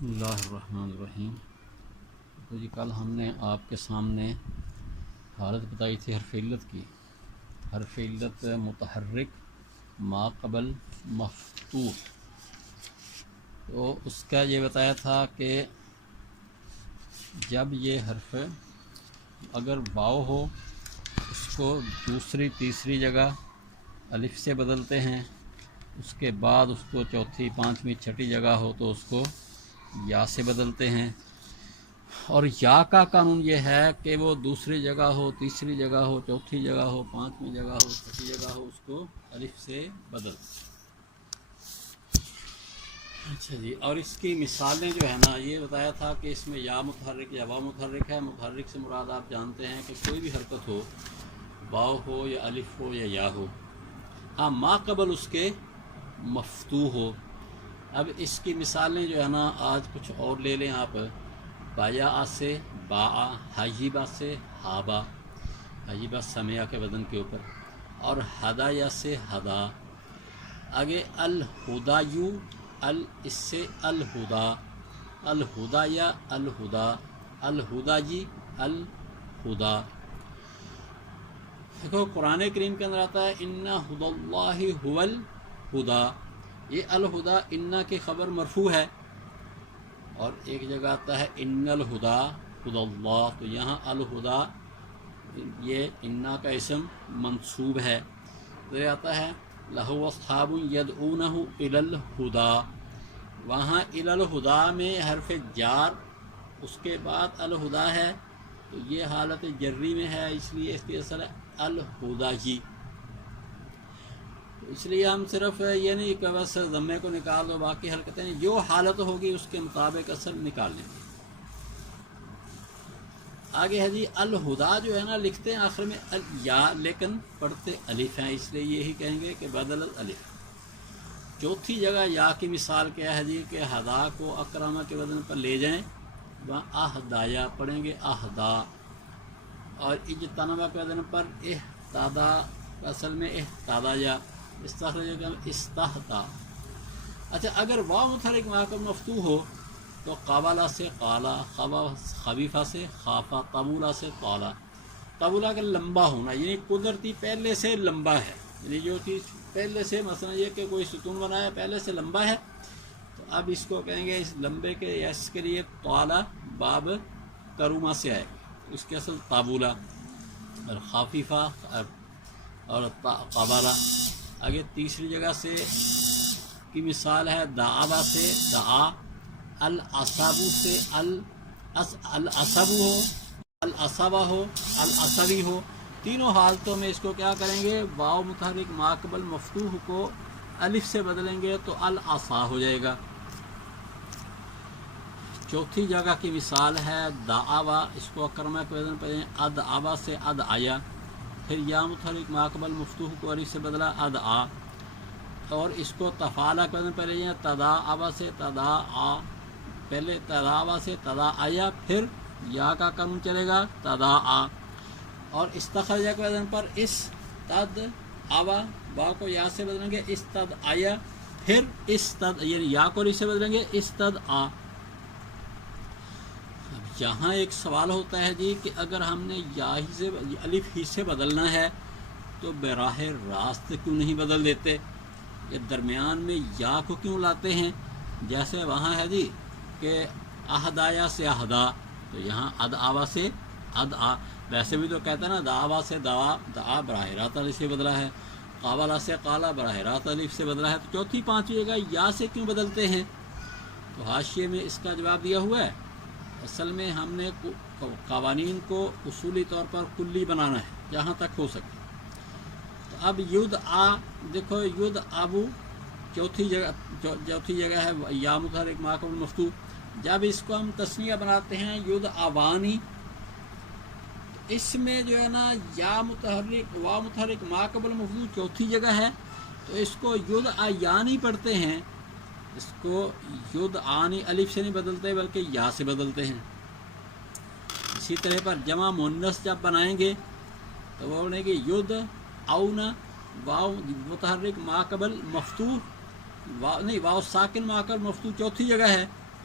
بسم اللہ الرحمن الرحیم۔ تو جی کل ہم نے آپ کے سامنے حالت بتائی تھی حرف علت کی۔ حرف علت متحرک ما قبل مفتوح، تو اس کا یہ بتایا تھا کہ جب یہ حرف اگر واو ہو اس کو دوسری تیسری جگہ الف سے بدلتے ہیں، اس کے بعد اس کو چوتھی پانچویں چھٹی جگہ ہو تو اس کو یا سے بدلتے ہیں، اور یا کا قانون یہ ہے کہ وہ دوسری جگہ ہو، تیسری جگہ ہو، چوتھی جگہ ہو، پانچویں جگہ ہو، چھٹی جگہ ہو، اس کو الف سے بدل۔ اچھا جی، اور اس کی مثالیں جو ہے نا، یہ بتایا تھا کہ اس میں یا متحرک یا واو متحرک ہے۔ متحرک سے مراد آپ جانتے ہیں کہ کوئی بھی حرکت ہو، واو ہو یا الف ہو یا ہو، ہاں ما قبل اس کے مفتوح ہو۔ اب اس کی مثالیں جو ہے نا آج کچھ اور لے لیں آپ۔ بایا سے با، حجیبہ سے ہابا، حجیبہ سمیہ کے وزن کے اوپر، اور ہدایا سے ہدا۔ آگے الہدایو، اس سے الہدا، الہدا یا الہدا، الہدا جی الہدا۔ دیکھو قرآن کریم کے اندر آتا ہے ان ہدی اللہ هو الہدا، یہ الہدا ان کی خبر مرفوع ہے، اور ایک جگہ آتا ہے ان الہدا ہدی اللہ، تو یہاں الہدا یہ ان کا اسم منصوب ہے، تو یہ آتا ہے لہو اصحاب یدعونہ الی الہدا، وہاں الی الہدا میں حرف جار اس کے بعد الہدا ہے، تو یہ حالت جری میں ہے، اس لیے اس کی اصل ہے الہدا جی۔ اس لیے ہم صرف یہ نہیں کہ بس ضمے کو نکال دو، باقی حرکتیں جو حالت ہوگی اس کے مطابق اصل نکال لیں گے۔ آگے ہے جی الہدا جو ہے نا لکھتے ہیں آخر میں یا، لیکن پڑھتے الف ہیں، اس لیے یہی کہیں گے کہ بدل الف۔ چوتھی جگہ یا کی مثال کیا ہے جی کہ ہدا کو اکرامہ کے وزن پر لے جائیں، وہاں اہدایا پڑھیں گے اہدا، اور اجتنبہ کے وزن پر اہتدا، اصل میں اہتدایا، استخرج استحتا۔ اچھا اگر واو متحرک ماقبل مفتوح ہو تو قابلہ سے قالا، خفیفہ سے خافہ، طبولہ سے طالا۔ طبولہ کا لمبا ہونا یعنی قدرتی پہلے سے لمبا ہے، یعنی جو چیز پہلے سے، مثلا یہ کہ کوئی ستون بنایا پہلے سے لمبا ہے، تو اب اس کو کہیں گے اس لمبے کے یا اس کے لیے طالا باب کرومہ سے آئے، اس کے اصل طابولہ، اور خفیفہ اور قابلہ۔ آگے تیسری جگہ سے کی مثال ہے دعابہ سے دعا، العصابو سے العصبو ہو، العصبہ ہو، العصبی ہو، تینوں حالتوں میں اس کو کیا کریں گے، واو متحرک ماقبل مفتوح کو الف سے بدلیں گے تو العصا ہو جائے گا۔ چوتھی جگہ کی مثال ہے دعوا، اس کو اکرمہ کے وزن پر ادعوا سے ادعیا، پھر یا متحرک ماقبل مفتوح کو الف سے بدلا ادعا، اور اس کو تفعلہ کے وزن پر لے جائیں تداعوا سے تداعا، پہلے تداعوا سے تداعیا، پھر یا کا قانون چلے گا تداعا، اور استخرجہ کے وزن پر استدعوا، با کو یا سے بدلیں گے استدعیا، پھر یعنی یا کو الف سے بدلیں گے استدعا۔ اب یہاں ایک سوال ہوتا ہے جی کہ اگر ہم نے یا ہی سے الف ہی سے بدلنا ہے تو براہ راست کیوں نہیں بدل دیتے، یہ درمیان میں یا کو کیوں لاتے ہیں؟ جیسے وہاں ہے جی کہ اہدایا سے اہدا، تو یہاں ادعوا سے ادعا، ویسے بھی تو کہتے ہیں نا دعوا سے دعا، دعا براہ راست الف سے بدلا ہے، قابلہ سے قالا براہ راست الف سے بدلا ہے، تو چوتھی پانچویں جگہ یا سے کیوں بدلتے ہیں؟ تو حاشیے میں اس کا جواب دیا ہوا ہے، اصل میں ہم نے قوانین کو اصولی طور پر کلی بنانا ہے جہاں تک ہو سکے۔ تو اب ید آ، دیکھو ید آبو چوتھی جگہ ہے یا متحرک ماقبل مفتوح، جب اس کو ہم تسنیہ بناتے ہیں ید آوانی، اس میں جو ہے نا یا متحرک وا متحرک ماقبل مفتوح چوتھی جگہ ہے، تو اس کو ید آیانی پڑھتے ہیں، اس کو ید آنی الف سے نہیں بدلتے بلکہ یا سے بدلتے ہیں۔ اسی طرح پر جمع مؤنث جب بنائیں گے تو وہ بولیں گے ید اون، واو متحرک ماقبل مفتوح، واو ساکن ماقبل مفتوح چوتھی جگہ ہے،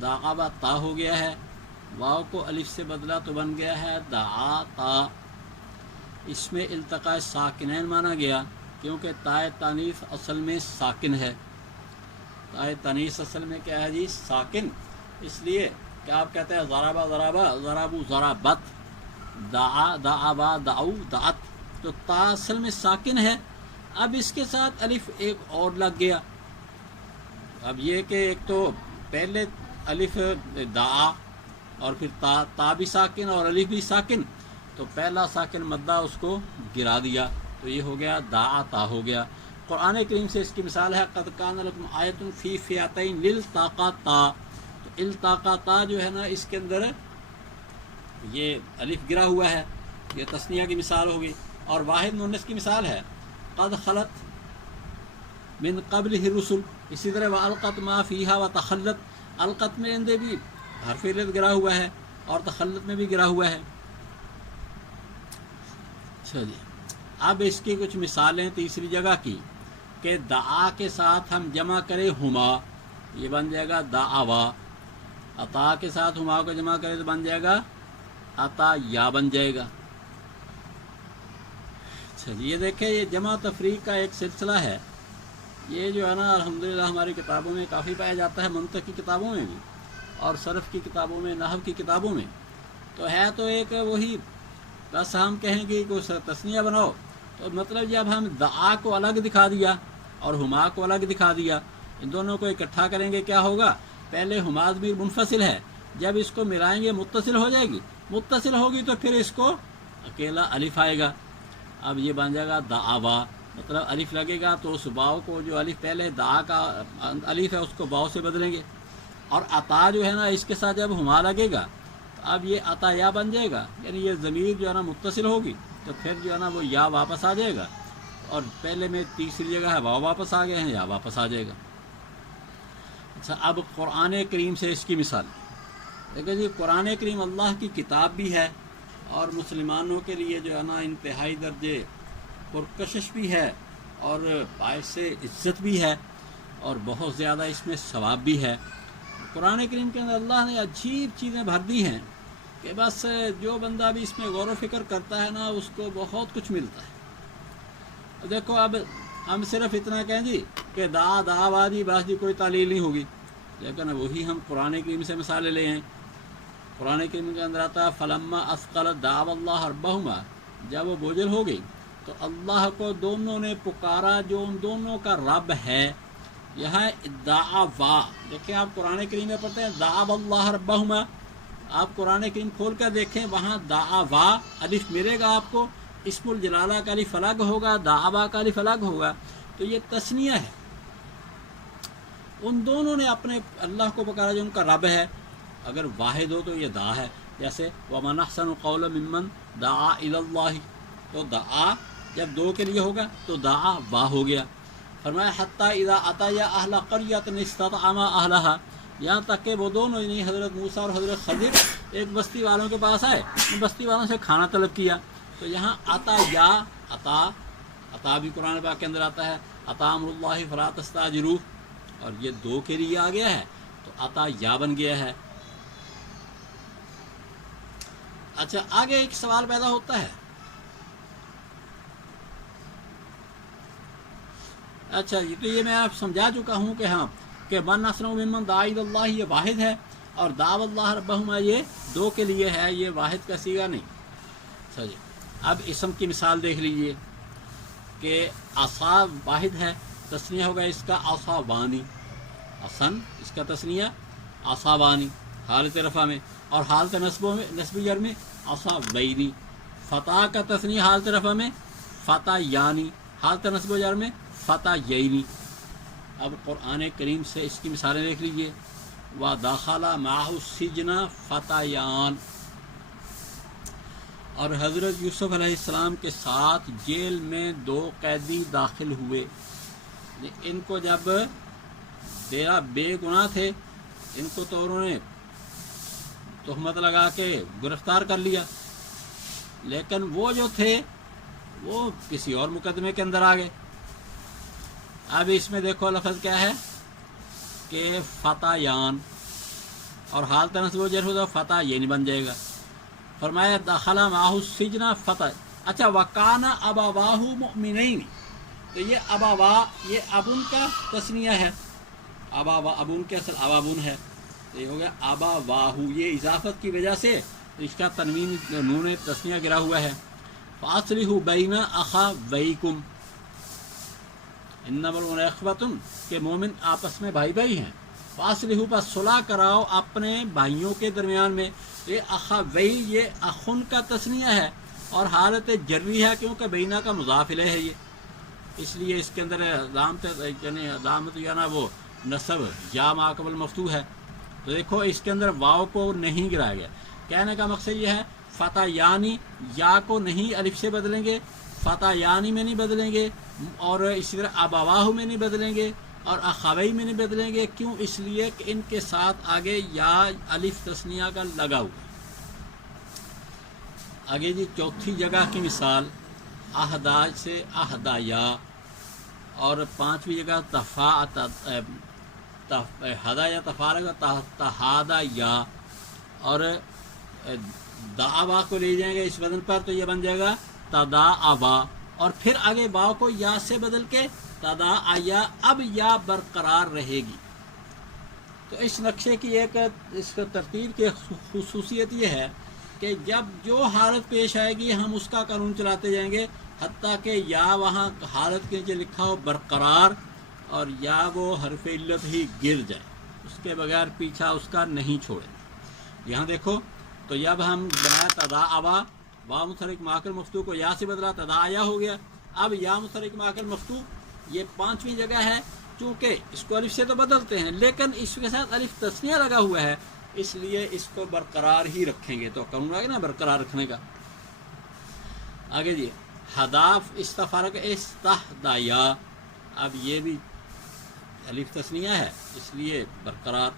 دعابا تا ہو گیا ہے، واو کو الف سے بدلا تو بن گیا ہے دعا تا۔ اس میں التقاء ساکنین مانا گیا کیونکہ تائے تانیث اصل میں ساکن ہے۔ تائے تانیث اصل میں کیا ہے جی؟ ساکن۔ اس لیے کہ آپ کہتے ہیں ضربا ضربا، ضربو ضربت، دعا دعابا دعو دعت، تو تا اصل میں ساکن ہے۔ اب اس کے ساتھ الف ایک اور لگ گیا۔ اب یہ کہ ایک تو پہلے الف دعا اور پھر تا بھی ساکن اور الف بھی ساکن، تو پہلا ساکن مدہ اس کو گرا دیا، تو یہ ہو گیا دعا تا ہو گیا۔ قرآن کریم سے اس کی مثال ہے قد کان لکم آیۃ فی فئتین للتقطا، تو التقطا جو ہے نا اس کے اندر یہ الف گرا ہوا ہے، یہ تثنیہ کی مثال ہوگی۔ اور واحد مؤنث کی مثال ہے قد خلت من قبلہ الرسل، اسی طرح والقت ما فیہا وتخلت، القت میں اندے بھی حرف علت گرا ہوا ہے اور تخلت میں بھی گرا ہوا ہے۔ اچھا جی، اب اس کی کچھ مثالیں تیسری جگہ کی کہ دعا کے ساتھ ہم جمع کریں ہما، یہ بن جائے گا دعوا۔ عطا کے ساتھ ہما کو جمع کریں تو بن جائے گا عطا یا بن جائے گا۔ اچھا جی، یہ دیکھیں یہ جمع تفریق کا ایک سلسلہ ہے، یہ جو ہے نا الحمدللہ ہماری کتابوں میں کافی پایا جاتا ہے، منطق کی کتابوں میں بھی اور صرف کی کتابوں میں، نحو کی کتابوں میں، تو ہے تو ایک وہی، بس ہم کہیں گے کہ تثنیہ بناؤ، تو مطلب جب ہم دعا کو الگ دکھا دیا اور ہما کو الگ دکھا دیا، ان دونوں کو اکٹھا کریں گے کیا ہوگا؟ پہلے ہما ضمیر منفصل ہے، جب اس کو ملائیں گے متصل ہو جائے گی، متصل ہوگی تو پھر اس کو اکیلا الف آئے گا، اب یہ بن جائے گا دعوا، مطلب الف لگے گا تو اس باؤ کو جو الف پہلے دعا کا الف ہے اس کو باؤ سے بدلیں گے، اور عطا جو ہے نا اس کے ساتھ جب ہما لگے گا تو اب یہ عطا یا بن جائے گا، یعنی یہ ضمیر جو ہے نا متصل ہوگی تو پھر جو ہے نا وہ یا واپس آ جائے گا، اور پہلے میں تیسری جگہ ہے واؤ واپس آ گئے ہیں، یا واپس آ جائے گا۔ اچھا، اب قرآن کریم سے اس کی مثال دیکھیں جی، قرآن کریم اللہ کی کتاب بھی ہے اور مسلمانوں کے لیے جو ہے نا انتہائی درجے پرکشش بھی ہے اور باعث عزت بھی ہے، اور بہت زیادہ اس میں ثواب بھی ہے۔ قرآن کریم کے اندر اللہ نے عجیب چیزیں بھر دی ہیں کہ بس جو بندہ بھی اس میں غور و فکر کرتا ہے نا اس کو بہت کچھ ملتا ہے۔ دیکھو اب ہم صرف اتنا کہیں جی کہ دا وادی باس جی کوئی تعلیل نہیں ہوگی، لیکن وہی ہم قرآن کریم سے مثالیں لے ہیں۔ قرآن کریم کے اندر آتا ہے فلما اثقلت دعوا اللہ ربہما، جب وہ بوجھل ہو گئی تو اللہ کو دونوں نے پکارا جو ان دونوں کا رب ہے۔ یہاں دعوا، دیکھیں آپ قرآن کریم میں پڑھتے ہیں دعوا اللہ ربہما، آپ قرآن کریم کھول کر دیکھیں وہاں دعوا الف ملے گا آپ کو، اسم الجلالہ کا الف الگ ہوگا، دعوا کا الف الگ ہوگا، تو یہ تثنیہ ہے۔ ان دونوں نے اپنے اللہ کو پکارا جو ان کا رب ہے، اگر واحد ہو تو یہ دا ہے، جیسے وَمَنْ أَحْسَنُ قَوْلًا مِّمَّنْ دَعَا إِلَى اللَّهِ، تو دعا جب دو کے لیے ہوگا تو دعا وا ہو گیا۔ فرمایا حَتَّى إِذَا أَتَيَا أَهْلَ قَرْيَةٍ اسْتَطْعَمَا أَهْلَهَا، یہاں تک کہ وہ دونوں یعنی حضرت موسیٰ اور حضرت خضر ایک بستی والوں کے پاس آئے، ان بستی والوں سے کھانا طلب کیا، تو یہاں عطا یا عطا بھی قرآن پاک کے اندر آتا ہے، عطا امر اللہ فلا تستعجلوہ، اور یہ دو کے لیے آ گیا ہے تو عطا یا بن گیا ہے۔ اچھا، آگے ایک سوال پیدا ہوتا ہے، اچھا یہ تو یہ میں آپ سمجھا چکا ہوں کہ ہاں کہ من احسن ممن دعا الی اللہ یہ واحد ہے، اور دعوا اللہ ربہما یہ دو کے لیے ہے، یہ واحد کا صیغہ نہیں۔ اچھا جی، اب اسم کی مثال دیکھ لیجئے کہ عصا واحد ہے، تثنیہ ہوگا اس کا عصابانی، عصن اس کا تثنیہ عصابانی حالت رفع میں، اور حالت نصب جر میں عصابینی، فتح کا تثنیہ حالت رفع میں فتیانی، حالت نصب جر میں فتیینی۔ اب قرآن کریم سے اس کی مثالیں دیکھ لیجئے، وَدَخَلَ مَعَهُ السِّجْنَ فَتَيَانِ، اور حضرت یوسف علیہ السلام کے ساتھ جیل میں دو قیدی داخل ہوئے، ان کو جب بے گناہ تھے ان کو تو انہوں نے تہمت لگا کے گرفتار کر لیا، لیکن وہ جو تھے وہ کسی اور مقدمے کے اندر آ گئے۔ اب اس میں دیکھو لفظ کیا ہے کہ فتیان، اور حال تنصب و جر ہو تو فتح یہ نہیں بن جائے گا. فرمایا دخلا معہ السجن فتح. اچھا وکانا ابواہ مؤمنین، تو یہ ابوا یہ ابن کا تثنیہ ہے، ابن کے اصل ابابن ہے، تو یہ ہو گیا ابواہ، یہ اضافت کی وجہ سے اس کا تنوین نون تثنیہ گرا ہوا ہے. فاصلحوا بین اخویکم، انما المؤمنون اخوۃ، کہ مومن آپس میں بھائی بھائی ہیں. فاصلحوا، پس صلح کراؤ اپنے بھائیوں کے درمیان میں. یہ اخوی یہ اخن کا تثنیہ ہے اور حالت جری ہے کیونکہ بینہ کا مضاف الیہ ہے یہ، اس لیے اس کے اندر علامت یعنی علامت یا نا وہ نصب یا ما قبل مفتوح ہے. تو دیکھو اس کے اندر واو کو نہیں گرایا گیا. کہنے کا مقصد یہ ہے فتح یعنی یا کو نہیں الف سے بدلیں گے، فتح یعنی میں نہیں بدلیں گے، اور اسی طرح ابواہ میں نہیں بدلیں گے، اور اخوی میں نہیں بدلیں گے. کیوں؟ اس لیے کہ ان کے ساتھ آگے یا الف تثنیہ کا لگا ہوا. آگے جی چوتھی جگہ کی مثال احداج سے احدایا، اور پانچویں جگہ ہدا یا تفارغ تہادا یا، اور دعوا کو لے جائیں گے اس وزن پر تو یہ بن جائے گا تداعوا، اور پھر آگے واو کو یا سے بدل کے تداعیا، اب یا برقرار رہے گی. تو اس نقشے کی ایک اس ترتیب کی خصوصیت یہ ہے کہ جب جو حالت پیش آئے گی ہم اس کا قانون چلاتے جائیں گے حتیٰ کہ یا وہاں حالت کے نیچے لکھا ہو برقرار، اور یا وہ حرف علت ہی گر جائے، اس کے بغیر پیچھا اس کا نہیں چھوڑے. یہاں دیکھو تو جب ہم بنایا تداعوا، واو متحرک ماکل مفتوح کو یا سے بدلا تداعیا ہو گیا. اب یا متحرک ماکل مفتوح یہ پانچویں جگہ ہے، چونکہ اس کو الف سے تو بدلتے ہیں لیکن اس کے ساتھ الف تثنیہ لگا ہوا ہے، اس لیے اس کو برقرار ہی رکھیں گے. تو قانون آگے نا برقرار رکھنے کا. آگے جی ہداف استفارق استحدایا، اب یہ بھی الف تثنیہ ہے اس لیے برقرار.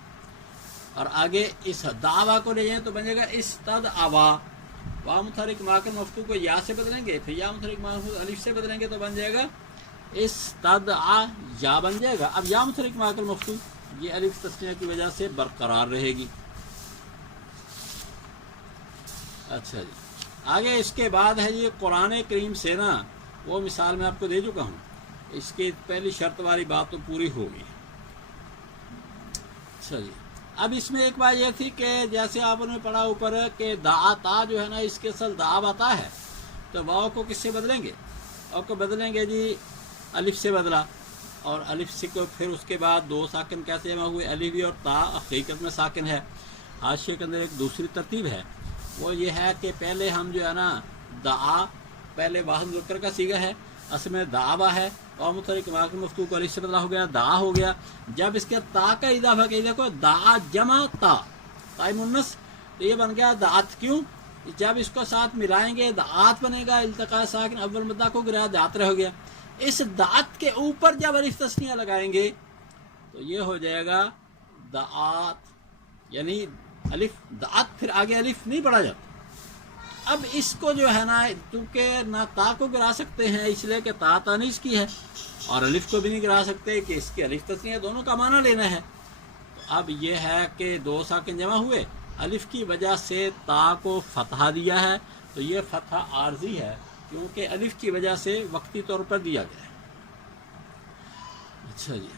اور آگے اس دعوا کو لے جائیں تو بنے گا استدعوا، واو متحرک ماکل مفتوح کو یا سے بدلیں گے، پھر یا متحرک ماکل الف سے بدلیں گے تو بن جائے گا استدعا، یا بن جائے گا. اب یا متحرک ماکل مفتوح یہ الف تثنیہ کی وجہ سے برقرار رہے گی. اچھا جی آگے اس کے بعد ہے یہ قرآن کریم سے نا وہ مثال میں آپ کو دے چکا ہوں، اس کی پہلی شرط والی بات تو پوری ہوگی. اچھا جی اب اس میں ایک بات یہ تھی کہ جیسے آپ نے پڑھا اوپر کہ دعاتا جو ہے نا اس کے اصل دعوتا ہے، تو واو کو کس سے بدلیں گے؟ واو کو بدلیں گے جی الف سے بدلا، اور الف سے کو پھر اس کے بعد دو ساکن کیسے جمع ہوئے، الف بھی اور تا حقیقت میں ساکن ہے. حاشیے کے اندر ایک دوسری ترتیب ہے، وہ یہ ہے کہ پہلے ہم جو ہے نا دعا پہلے واحد مذکر کا صیغہ ہے، اصل میں دعوا ہے، اور متحرک ماکل مفتوح کو الف سے بدلا ہو گیا دعا ہو گیا. جب اس کے تا کا اضافہ کیا دیکھو دعا جمع تا مؤنث، تو یہ بن گیا دعات. کیوں؟ جب اس کو ساتھ ملائیں گے دعات بنے گا، التقاء ساکن اول مدہ کو گرا دعات رہ گیا. اس دعات کے اوپر جب الف تثنیہ لگائیں گے تو یہ ہو جائے گا دعات، یعنی الف دعات پھر آگے الف نہیں پڑھا جاتا. اب اس کو جو ہے نا چونکہ نہ تا کو گرا سکتے ہیں اس لیے کہ تا تانیث کی ہے، اور الف کو بھی نہیں گرا سکتے کہ اس کی الف تثنیہ، دونوں کا معنی لینا ہے. تو اب یہ ہے کہ دو ساکن جمع ہوئے، الف کی وجہ سے تا کو فتحہ دیا ہے، تو یہ فتحہ عارضی ہے کیونکہ الف کی وجہ سے وقتی طور پر دیا گیا ہے. اچھا جی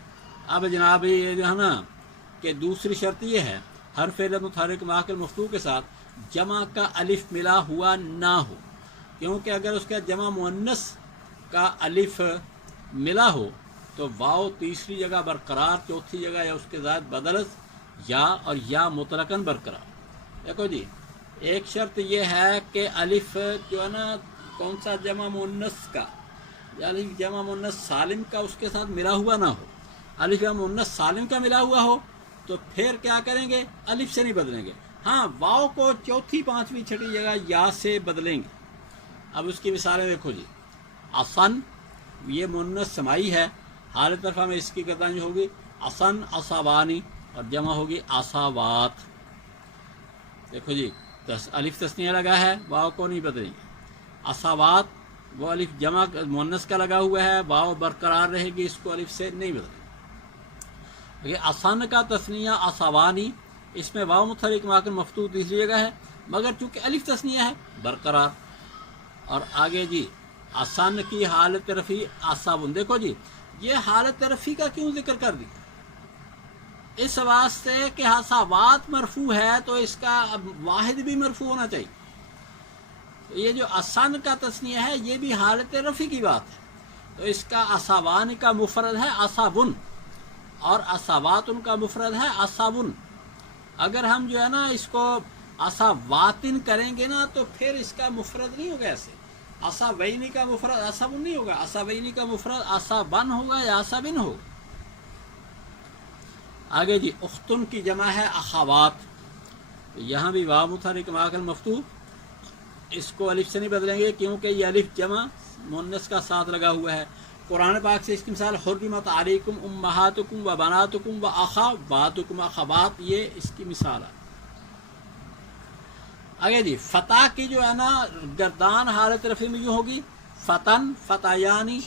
اب جناب یہ جو ہے نا کہ دوسری شرط یہ ہے حرف علت متحرک ماکل مفتوح کے ساتھ جمع کا الف ملا ہوا نہ ہو، کیونکہ اگر اس کا جمع مؤنث کا الف ملا ہو تو واو تیسری جگہ برقرار، چوتھی جگہ یا اس کے ساتھ بدلت یا، اور یا مطلقاً برقرار. دیکھو جی ایک شرط یہ ہے کہ الف جو ہے نا کون سا جمع مؤنث کا، الف جمع مؤنث سالم کا اس کے ساتھ ملا ہوا نہ ہو. الف جمع مؤنث سالم کا ملا ہوا ہو تو پھر کیا کریں گے؟ الف سے نہیں بدلیں گے. ہاں واو کو چوتھی پانچویں چھٹی جگہ یا سے بدلیں گے. اب اس کی مثالیں دیکھو جی اسن، یہ مؤنث سمائی ہے، حالت رفع میں اس کی گردان ہوگی اسن اصابانی، اور جمع ہوگی اصاوات. دیکھو جی الف تثنیہ لگا ہے، واو کو نہیں بدلیں گے. اصاوات وہ الف جمع مؤنث کا لگا ہوا ہے، واو برقرار رہے گی، اس کو الف سے نہیں بدلیں گے. اسن کا تثنیہ اصوانی، اس میں واو متحرک ماکل مفتوح تیسری جگہ ہے، مگر چونکہ الف تثنیہ ہے برقرار۔ اور آگے جی آسان کی حالت رفیع آسابن، دیکھو جی یہ حالت رفیع کا کیوں ذکر کر دی؟ اس واسطے کہ آسابات مرفوع ہے تو اس کا واحد بھی مرفوع ہونا چاہیے۔ یہ جو آسان کا تثنیہ ہے یہ بھی حالت رفیع کی بات ہے، تو اس کا آسابان کا مفرد ہے آسابن اور آسابات ان کا مفرد ہے آسابن۔ اگر ہم جو ہے نا اس کو آساواتن کریں گے نا تو پھر اس کا مفرد نہیں ہوگا، ایسے آساوینی کا مفرد آسابن نہیں ہوگا، آساوینی کا مفرد آسابن ہوگا یا آسابن ہوگا۔ آگے جی اختن کی جمع ہے اخوات، یہاں بھی واو متحرک ماکل مفتوح، اس کو الف سے نہیں بدلیں گے کیونکہ یہ الف جمع مؤنث کا ساتھ لگا ہوا ہے۔ قرآن پاک سے اس کی مثال حرمت علیکم امہاتکم و بناتکم و اخواتکم، اخوات یہ اس کی مثال ہے۔ آگے جی فتح کی جو ہے نا گردان حالت رفع میں جو ہوگی فتن فتیانی،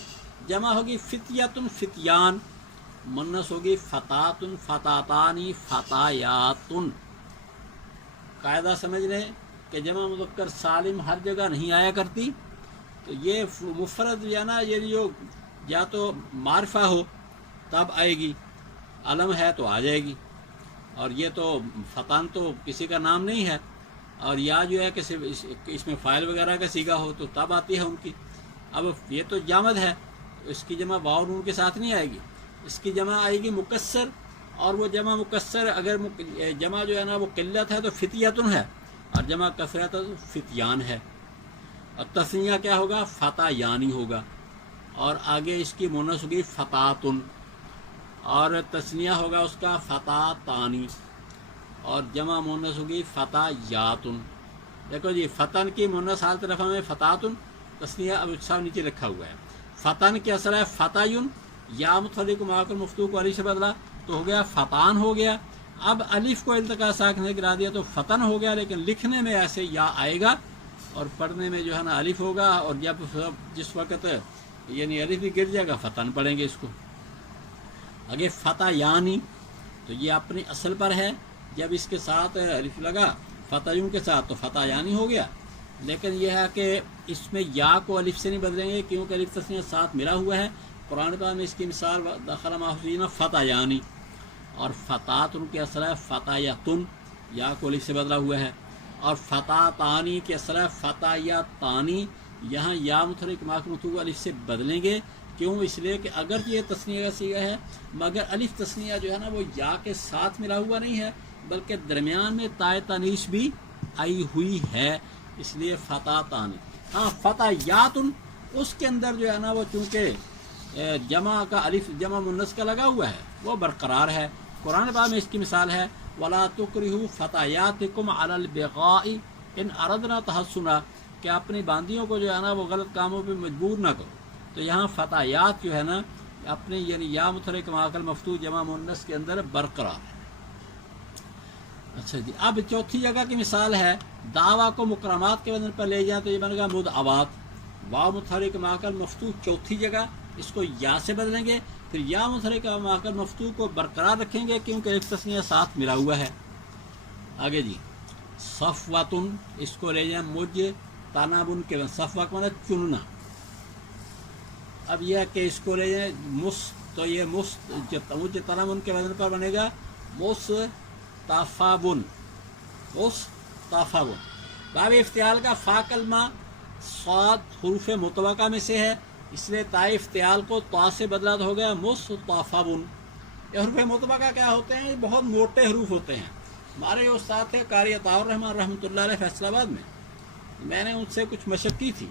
جمع ہوگی فتیتن فتیان، مؤنث ہوگی فتاتن فتاتانی فتایاتن۔ قاعدہ سمجھ لیں کہ جمع مذکر سالم ہر جگہ نہیں آیا کرتی، تو یہ مفرد جو ہے نا یہ جو یا تو معرفہ ہو تب آئے گی، علم ہے تو آ جائے گی، اور یہ تو فتان تو کسی کا نام نہیں ہے، اور یا جو ہے کہ صرف اس میں فاعل وغیرہ کا صیغہ ہو تو تب آتی ہے ان کی۔ اب یہ تو جامد ہے تو اس کی جمع واو نون کے ساتھ نہیں آئے گی، اس کی جمع آئے گی مکسر، اور وہ جمع مکسر اگر جمع جو ہے نا وہ قلت ہے تو فتیتن ہے، اور جمع کثرت تو فتیان ہے، اور تثنیہ کیا ہوگا فتایانی ہوگا، اور آگے اس کی مؤنث ہوگی فتاتن، اور تثنیہ ہوگا اس کا فتاتانی، اور جمع مؤنث ہوگی فتایاتن۔ دیکھو جی فتن کی مؤنث حالت رفع میں فتاتن، تثنیہ اب سب نیچے رکھا ہوا ہے۔ فتن کی اصل ہے فتایون، یا متحرک ماکل مفتوح کو الف سے بدلا تو ہو گیا فتان ہو گیا، اب الف کو التقاء ساکن سے گرا دیا تو فتن ہو گیا، لیکن لکھنے میں ایسے یا آئے گا اور پڑھنے میں جو ہے نا الف ہوگا، اور جب جس وقت یعنی الف بھی گر جائے گا فتن پڑھیں گے اس کو۔ آگے فتح یعنی تو یہ اپنی اصل پر ہے، جب اس کے ساتھ الف لگا فتحیوں کے ساتھ تو فتح یعنی ہو گیا، لیکن یہ ہے کہ اس میں یا کو الف سے نہیں بدلیں گے کیونکہ الف تسنیہ ساتھ ملا ہوا ہے۔ قرآن پاک میں اس کی مثال دخل محسوسین فتح یعنی، اور فتحات ان کی اصل ہے فتحیتن، یا کو الف سے بدلا ہوا ہے، اور فتح تانی کی اصل ہے فتحیتانی، یہاں یا متحرک ماکل مفتوح الف سے بدلیں گے، کیوں؟ اس لیے کہ اگر یہ تثنیہ کا صیغہ ہے مگر الف تثنیہ جو ہے نا وہ یا کے ساتھ ملا ہوا نہیں ہے، بلکہ درمیان میں تائے تانیث بھی آئی ہوئی ہے، اس لیے فتح تانی۔ ہاں فتح یاتن اس کے اندر جو ہے نا وہ چونکہ جمع کا الف جمع مؤنث کا لگا ہوا ہے وہ برقرار ہے۔ قرآن پاک میں اس کی مثال ہے وَلَا تُكْرِهُ فَتَيَاتِكُمْ عَلَى الْبِغَاءِ إِنْ أَرَدْنَا تَحَصُّنًا، کہ اپنی باندیوں کو جو ہے نا وہ غلط کاموں پہ مجبور نہ کرو، تو یہاں فتحیات جو ہے نا اپنی یعنی یا متحرک ماکل مفتوح جمع مؤنث کے اندر برقرار ہے۔ اچھا جی اب چوتھی جگہ کی مثال ہے دعویٰ کو مکرمات کے وزن پر لے جائیں تو یہ بنے گا مدعوات، واو متحرک ماکل مفتوح چوتھی جگہ اس کو یا سے بدلیں گے، پھر یا متحرک ماکل مفتوح کو برقرار رکھیں گے کیونکہ ایک تسنیہ ساتھ ملا ہوا ہے۔ آگے جی صفوتن اس کو لے جائیں مجھ تنابن کے وزن، صفوہ کو مانا چننا، اب یہ کہ اس کو لے جائیں مس تو یہ مجھ تنابن کے وزن پر بنے گا مستفابن، مستفابن۔ باب افتعال کا فا کلمہ صاد حروف متوقع میں سے ہے، اس لیے تا افتعال کو تا سے بدلا ہو گیا مستفابن۔ یہ حروف متوقع کیا ہوتے ہیں؟ یہ بہت موٹے حروف ہوتے ہیں۔ ہمارے جو استاد تھے قاری عطاء الرحمن رحمۃ اللہ علیہ فیصل آباد میں نے ان سے کچھ مشق کی تھی،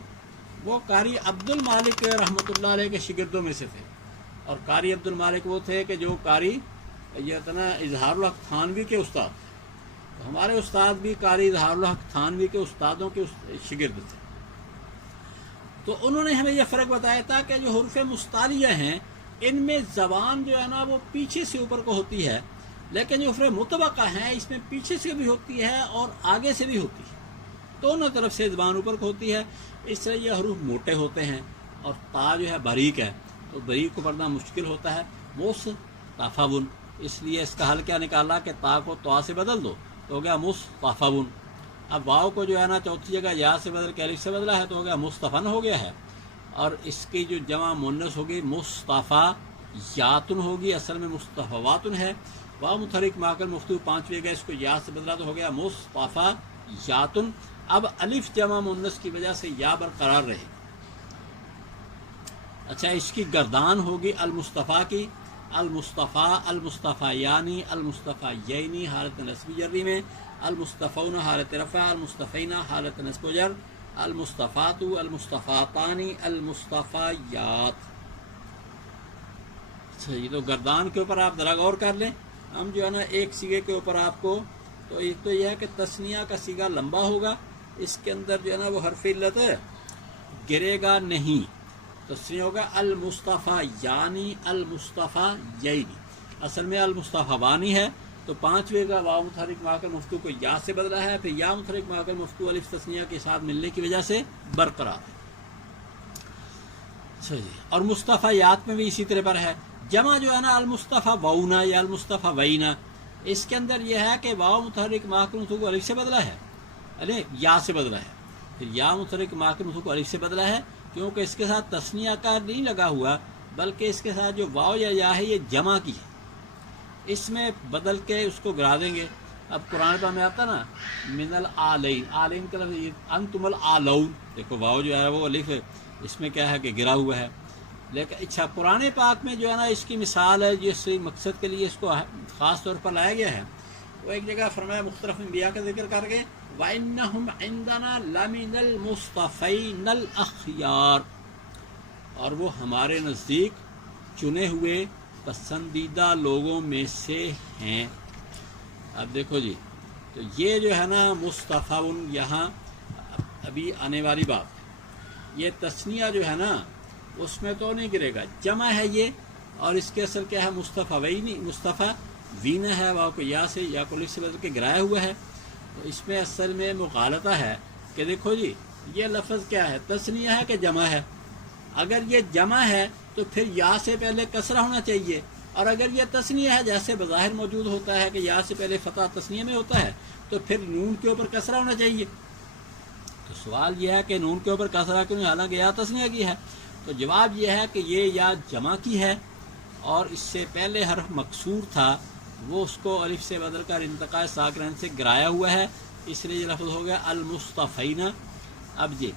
وہ قاری عبد المالک رحمۃ اللہ علیہ کے شاگردوں میں سے تھے، اور قاری عبد المالک وہ تھے کہ جو قاری یہ اتنا اظہار الحق تھانوی کے استاد، ہمارے استاد بھی قاری اظہار الحق تھانوی کے استادوں کے شاگرد تھے، تو انہوں نے ہمیں یہ فرق بتایا تھا کہ جو حروف مستعلیہ ہیں ان میں زبان جو ہے نا وہ پیچھے سے اوپر کو ہوتی ہے، لیکن جو حروف متوقع ہیں اس میں پیچھے سے بھی ہوتی ہے اور آگے سے بھی ہوتی ہے، دونوں طرف سے زبان اوپر کو ہوتی ہے، اس سے یہ حروف موٹے ہوتے ہیں، اور تا جو ہے باریک ہے تو باریک کو پڑھنا مشکل ہوتا ہے۔ مستفابن اس لیے اس کا حل کیا نکالا کہ تا کو تو سے بدل دو تو ہو گیا مصطفون. اب واؤ کو جو ہے نا چوتھی جگہ یا سے بدل کے الف سے بدلا ہے تو ہو گیا مصطفن ہو گیا ہے. اور اس کی جو جمع مونس ہوگی مصطفیٰ یاتن ہوگی، اصل میں مصطفواتن ہے. واؤ متحرک ماکل مفتو 5 جگہ اس کو یا سے بدلا تو ہو گیا مصطفیٰ یاتن. اب الف جمع مونس کی وجہ سے یا برقرار رہے. اچھا اس کی گردان ہوگی المصطفیٰ کی، المصطفیٰ، المصطفیٰ یعنی، المصطفیٰ یعنی حالت نصب جری میں، المصطفون حالت رفع، المصطفین حالت نصب و جر، المصطفات، المصطفاتانی، المصطفیات. اچھا یہ تو گردان کے اوپر آپ ذرا غور کر لیں. ہم جو ہے نا ایک سیگے کے اوپر آپ کو تو ایک تو یہ ہے کہ تثنیہ کا سیگا لمبا ہوگا، اس کے اندر جو ہے نا وہ حرف علت گرے گا نہیں. تثنیہ ہوگا المصطفیٰ یعنی، المصطفیٰ یعنی، اصل میں المصطفیٰ وانی ہے تو 5ویں کا واو متحرک ماکل مفتو کو یا سے بدلا ہے، پھر یا متحرک ماکل مفتو الف تثنیہ کے ساتھ ملنے کی وجہ سے برقرار ہے. اور مصطفیات میں بھی اسی طرح پر ہے. جمع جو ہے نا المصطفیٰ وونا یا المصطفیٰ وینا، اس کے اندر یہ ہے کہ واو متحرک ماکل مفتو کو الف سے بدلا ہے، ارے یا سے بدلا ہے، پھر یا متحرک ماکل مفتو کو الف سے بدلا ہے کیونکہ اس کے ساتھ تثنیہ کا نہیں لگا ہوا، بلکہ اس کے ساتھ جو واو یا ہے یہ جمع کی ہے. اس میں بدل کے اس کو گرا دیں گے. اب قرآن پاک میں آتا نا من العالین، عالین کا لفظ انتم العالون، دیکھو واو جو ہے وہ الف ہے، اس میں کیا ہے کہ گرا ہوا ہے. لیکن اچھا قرآن پاک میں جو ہے نا اس کی مثال ہے جس مقصد کے لیے اس کو خاص طور پر لایا گیا ہے. وہ ایک جگہ فرمایا مختلف انبیاء کا ذکر کر کے وَإِنَّهُمْ عِنْدَنَا لَمِنَ الْمُصْطَفَيْنَ الْأَخْيَارِ، اور وہ ہمارے نزدیک چنے ہوئے پسندیدہ لوگوں میں سے ہیں. اب دیکھو جی تو یہ جو ہے نا مصطفیٰ یہاں ابھی آنے والی بات، یہ تثنیہ جو ہے نا اس میں تو نہیں گرے گا، جمع ہے یہ، اور اس کے اصل کیا ہے مصطفیٰ وینی، مصطفیٰ وین ہے، واو کو یا سے یا کو الف سے بدل کے گرایا ہوا ہے. تو اس میں اصل میں مغالطہ ہے کہ دیکھو جی یہ لفظ کیا ہے، تثنیہ ہے کہ جمع ہے. اگر یہ جمع ہے تو پھر یا سے پہلے کسرہ ہونا چاہیے، اور اگر یہ تثنیہ ہے جیسے بظاہر موجود ہوتا ہے کہ یا سے پہلے فتح تثنیہ میں ہوتا ہے تو پھر نون کے اوپر کسرہ ہونا چاہیے. تو سوال یہ ہے کہ نون کے اوپر کسرہ کیوں نہیں، حالانکہ یا تثنیہ کی ہے. تو جواب یہ ہے کہ یہ یا جمع کی ہے اور اس سے پہلے حرف مکسور تھا وہ اس کو الف سے بدل کر انتقاء ساکنین سے گرایا ہوا ہے، اس لیے یہ لفظ ہو گیا المصطفین. اب جی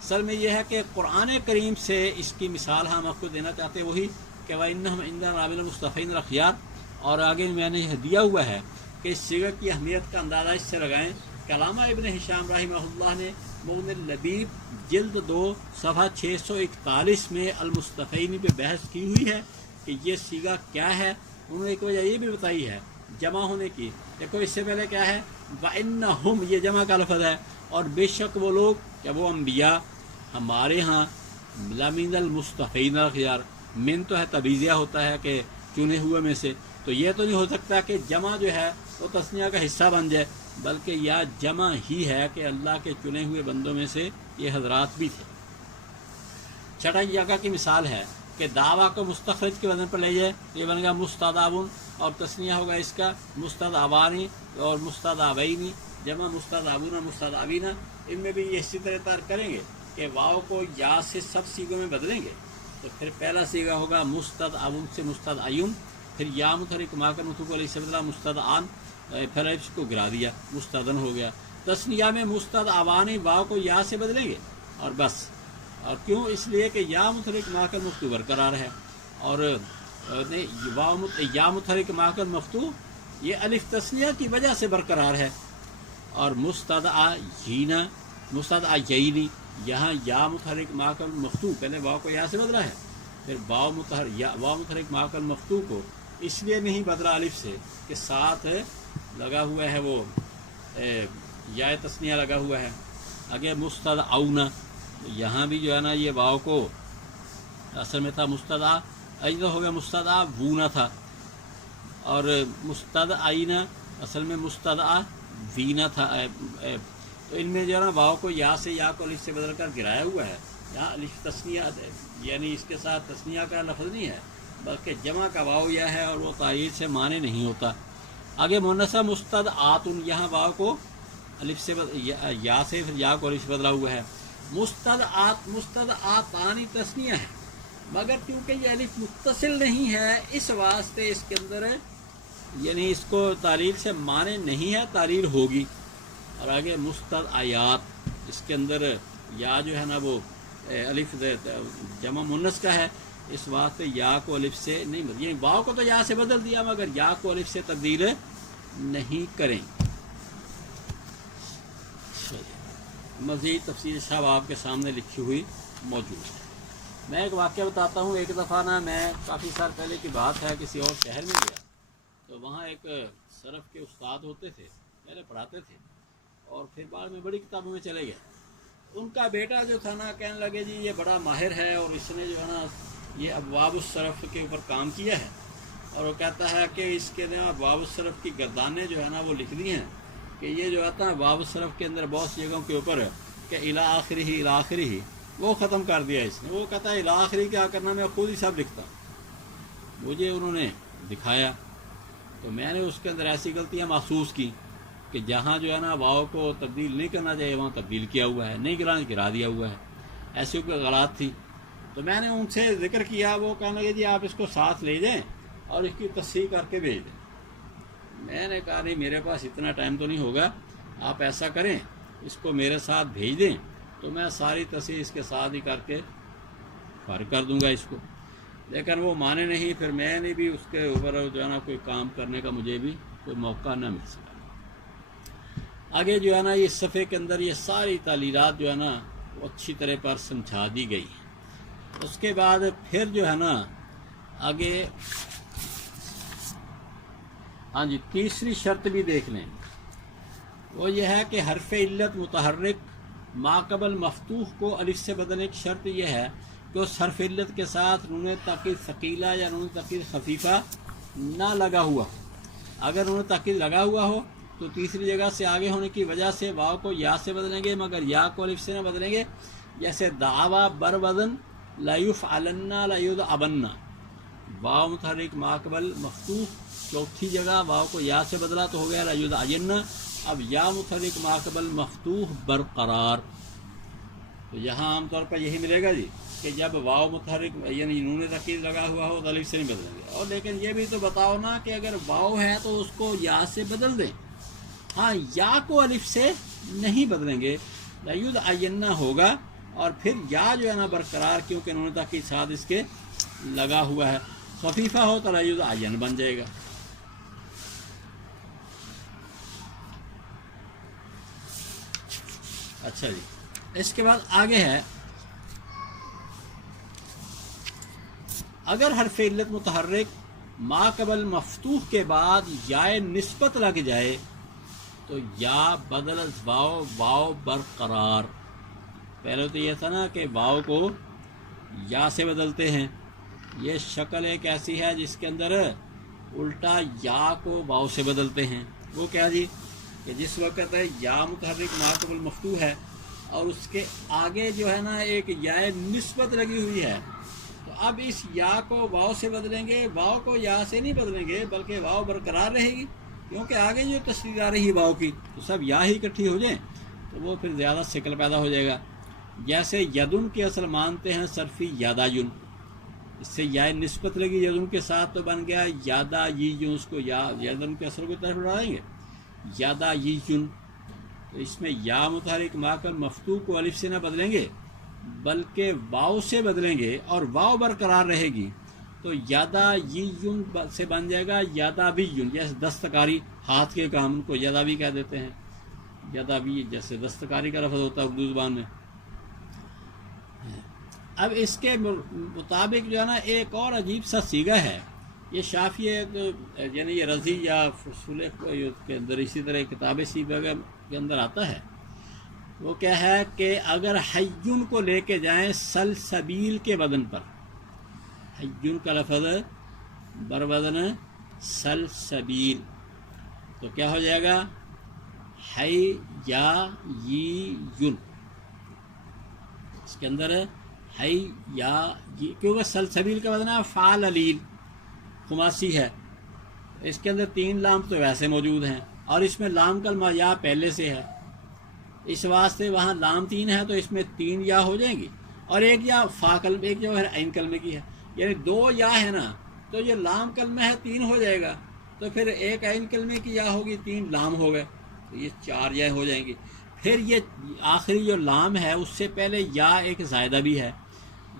اصل میں یہ ہے کہ قرآن کریم سے اس کی مثال ہم آپ کو دینا چاہتے ہیں وہی کہ وَإِنَّهُمْ عِنْدَنَا لَمِنَ الْمُصْطَفَيْنَ الْأَخْيَارِ، اور آگے میں نے یہ دیا ہوا ہے کہ اس صیغہ کی اہمیت کا اندازہ اس سے لگائیں. علامہ ابن ہشام رحمہ اللہ نے مغنی اللبیب جلد 2 صفحہ 641 میں المصطفین پہ بحث کی ہوئی ہے کہ یہ صیغہ کیا ہے. انہوں نے ایک وجہ یہ بھی بتائی ہے جمع ہونے کی. دیکھو اس سے پہلے کیا ہے وَإِنَّهُمْ، یہ جمع کا لفظ ہے، اور بے شک وہ لوگ کہ وہ انبیاء ہمارے ہاں لَمِنَ الْمُصْطَفَيْنَ الْأَخْيَارِ، من تو ہے تبعیضیہ ہوتا ہے کہ چنے ہوئے میں سے، تو یہ تو نہیں ہو سکتا کہ جمع جو ہے وہ تثنیہ کا حصہ بن جائے، بلکہ یا جمع ہی ہے کہ اللہ کے چنے ہوئے بندوں میں سے یہ حضرات بھی تھے. چھٹا جگہ کی مثال ہے کہ دعویٰ کو مستخرج کے وزن پر لے جائے، یہ بن گا مستضعفون، اور تثنیہ ہوگا اس کا مستضعفان اور مستضعفین، جمع مستضعفون اور مستضعفین. ان میں بھی یہ اسی طرح تر کریں گے کہ واؤ کو یا سے سب سیغوں میں بدلیں گے. تو پھر پہلا سیغہ ہوگا مستضعفون سے مستضعفون، پھر یا متحرک ماکل مفتو کو الف سے بدلا مستضعفان، پھر اس کو گرا دیا مستضعفن ہو گیا. تثنیہ میں مستضعفان واؤ کو یا سے بدلیں گے اور بس. اور کیوں؟ اس لیے کہ یا متحرک ماکل مفتو برقرار ہے، اور یا متحرک ماکل مفتو یہ الف تثنیہ کی وجہ سے برقرار ہے. اور مستضعفین، مستضعفین، یہاں یا متحرک ماکل مفتو پہلے واؤ کو یا سے بدلا ہے، پھر واؤ متحرک ماکل مفتو کو اس لیے نہیں بدلا الف سے کہ ساتھ لگا ہوا ہے وہ یا تثنیہ لگا ہوا ہے. آگے مستضعفون، یہاں بھی جو ہے نا یہ واؤ کو اصل میں تھا مستضعف، ایجا ہو گیا مستضعفون تھا، اور مستضعفین اصل میں مستضعفین تھا. تو ان میں جو ہے نا واؤ کو یا سے یا کو الف سے بدل کر گرایا ہوا ہے. یہاں الف تثنیہ یعنی اس کے ساتھ تثنیہ کا لفظ نہیں ہے، بلکہ جمع کا واو یا ہے اور وہ تاریخ سے معنی نہیں ہوتا۔ آگے مونثہ مستدعاتن، یہاں واو کو الف سے یا سے پھر یا کو الف سے بدلا ہوا ہے۔ مستدعاتانی تثنیہ ہے، مگر کیونکہ یہ الف متصل نہیں ہے اس واسطے اس کے اندر یعنی اس کو تعلیل سے معنی نہیں ہے، تعلیل ہوگی۔ اور آگے مستدعیات، اس کے اندر یا جو ہے نا وہ الف جمع مونث کا ہے، اس واسطے یا کو الف سے نہیں بدل، یعنی واو کو تو یا سے بدل دیا مگر یا کو الف سے تبدیل نہیں کریں۔ مزید تفصیل صاحب آپ کے سامنے لکھی ہوئی موجود ہے۔ میں ایک واقعہ بتاتا ہوں۔ ایک دفعہ نا میں کافی سال پہلے کی بات ہے، کسی اور شہر میں گیا تو وہاں ایک صرف کے استاد ہوتے تھے، پہلے پڑھاتے تھے اور پھر بعد میں بڑی کتابوں میں چلے گئے۔ ان کا بیٹا جو تھا نا کہنے لگے جی یہ بڑا ماہر ہے اور اس نے جو ہے نا یہ ابواب الصرف کے اوپر کام کیا ہے، اور وہ کہتا ہے کہ اس کے نے ابواب الصرف کی گردانیں جو ہے نا وہ لکھ دی ہیں کہ یہ جو آتا ہے ابواب الصرف کے اندر بہت سی جگہوں کے اوپر کہ الی آخری وہ ختم کر دیا اس نے۔ وہ کہتا ہے الی آخری کیا کرنا، میں خود ہی سب لکھتا ہوں۔ مجھے انہوں نے دکھایا تو میں نے اس کے اندر ایسی غلطیاں محسوس کی کہ جہاں جو ہے نا واو کو تبدیل نہیں کرنا چاہیے وہاں تبدیل کیا ہوا ہے، نہیں گرا دیا ہوا ہے، ایسی کوئی غلط تھی۔ تو میں نے ان سے ذکر کیا، وہ کہنے لگے جی آپ اس کو ساتھ لے جائیں اور اس کی تصحیح کر کے بھیج دیں۔ میں نے کہا نہیں میرے پاس اتنا ٹائم تو نہیں ہوگا، آپ ایسا کریں اس کو میرے ساتھ بھیج دیں تو میں ساری تصحیح اس کے ساتھ ہی کر کے فارغ کر دوں گا اس کو۔ لیکن وہ مانے نہیں، پھر میں نے بھی اس کے اوپر جو ہے نا کوئی کام کرنے کا مجھے بھی کوئی موقع نہ مل سکا۔ آگے جو ہے نا اس صفحے کے اندر یہ ساری تعلیلات جو ہے نا وہ اچھی طرح پر سمجھا دی گئی ہیں۔ اس کے بعد پھر جو ہے نا آگے ہاں جی تیسری شرط بھی دیکھ لیں، وہ یہ ہے کہ حرف علت متحرک ما قبل مفتوح کو الف سے بدلنے کی شرط یہ ہے کہ اس حرف علت کے ساتھ نون تاکید ثقیلہ یا نون تاکید خفیفہ نہ لگا ہوا۔ اگر نون تاکید لگا ہوا ہو تو تیسری جگہ سے آگے ہونے کی وجہ سے واو کو یا سے بدلیں گے مگر یا کو الف سے نہ بدلیں گے، جیسے دعوی بر وزن لا یفعلن لا یدعبن، واو متحرک ما قبل مفتوح، چوتھی جگہ واو کو یا سے بدلا تو ہو گیا لا یدعین، اب یا متحرک ما قبل مفتوح برقرار۔ تو یہاں عام طور پر یہی ملے گا جی کہ جب واو متحرک یعنی نون تاکید لگا ہوا ہو تو الف سے نہیں بدلیں گے۔ اور لیکن یہ بھی تو بتاؤ نا کہ اگر واو ہے تو اس کو یا سے بدل دیں، ہاں یا کو الف سے نہیں بدلیں گے، لا یدعین ہوگا اور پھر یا جو ہے نا برقرار، کیونکہ نون تاکید ساتھ اس کے لگا ہوا ہے۔ خفیفہ ہو تو لا یدعین بن جائے گا۔ اچھا جی اس کے بعد آگے ہے اگر حرف علت متحرک ما قبل مفتوح کے بعد یا نسبت لگ جائے تو یا بدل از واو، واو برقرار۔ پہلے تو یہ تھا نا کہ واو کو یا سے بدلتے ہیں، یہ شکل ایک ایسی ہے جس کے اندر الٹا یا کو واو سے بدلتے ہیں۔ وہ کیا جی کہ جس وقت یا متحرک ما قبل مفتوح ہے اور اس کے آگے جو ہے نا ایک یا نسبت لگی ہوئی ہے، تو اب اس یا کو واو سے بدلیں گے، واو کو یا سے نہیں بدلیں گے بلکہ واو برقرار رہے گی، کیونکہ آگے جو تشدید آ رہی ہے واو کی تو سب یا ہی اکٹھی ہو جائیں تو وہ پھر زیادہ شکل پیدا ہو جائے گا۔ جیسے یدن کے اصل مانتے ہیں صرفی یادایون، اس سے یا نسبت لگی یدن کے ساتھ تو بن گیا یادا یون، اس کو یا یدن کے اثر کی طرف لڑائیں گے یادا یون۔ تو اس میں یا متحرک ما قبل مفتوح کو الف سے نہ بدلیں گے بلکہ واو سے بدلیں گے اور واو برقرار رہے گی، تو یادا یون سے بن جائے گا یادا بھی یون، جیسے دستکاری ہاتھ کے کام کو یادا بھی کہہ دیتے ہیں، یادا بھی جیسے دستکاری کا لفظ ہوتا ہے اردو زبان میں۔ اب اس کے مطابق جو ہے نا ایک اور عجیب سا سیگا ہے، یہ شافعی یعنی یہ رضی یا فصول کے اندر اسی طرح کتاب سیگا کے اندر آتا ہے، وہ کیا ہے کہ اگر حیون کو لے کے جائیں سلسبیل کے وزن پر، حیون کا لفظ بر وزن سلسبیل، تو کیا ہو جائے گا حی یا یون، اس کے اندر حی یا کیونکہ سلسبیل کا وزن ہے فعل علیل، خماسی ہے، اس کے اندر 3 لام تو ویسے موجود ہیں، اور اس میں لام کلمہ یا پہلے سے ہے، اس واسطے وہاں لام 3 ہے تو اس میں 3 یا ہو جائیں گی، اور ایک یا فا کلمہ، ایک جو ہے عین کلمے کی ہے، یعنی 2 یا ہے نا، تو یہ لام کلمہ ہے 3 ہو جائے گا، تو پھر ایک عین کلمے کی یا ہوگی، 3 لام ہو گئے، تو یہ 4 یا ہو جائیں گی۔ پھر یہ آخری جو لام ہے اس سے پہلے یا ایک زائدہ بھی ہے،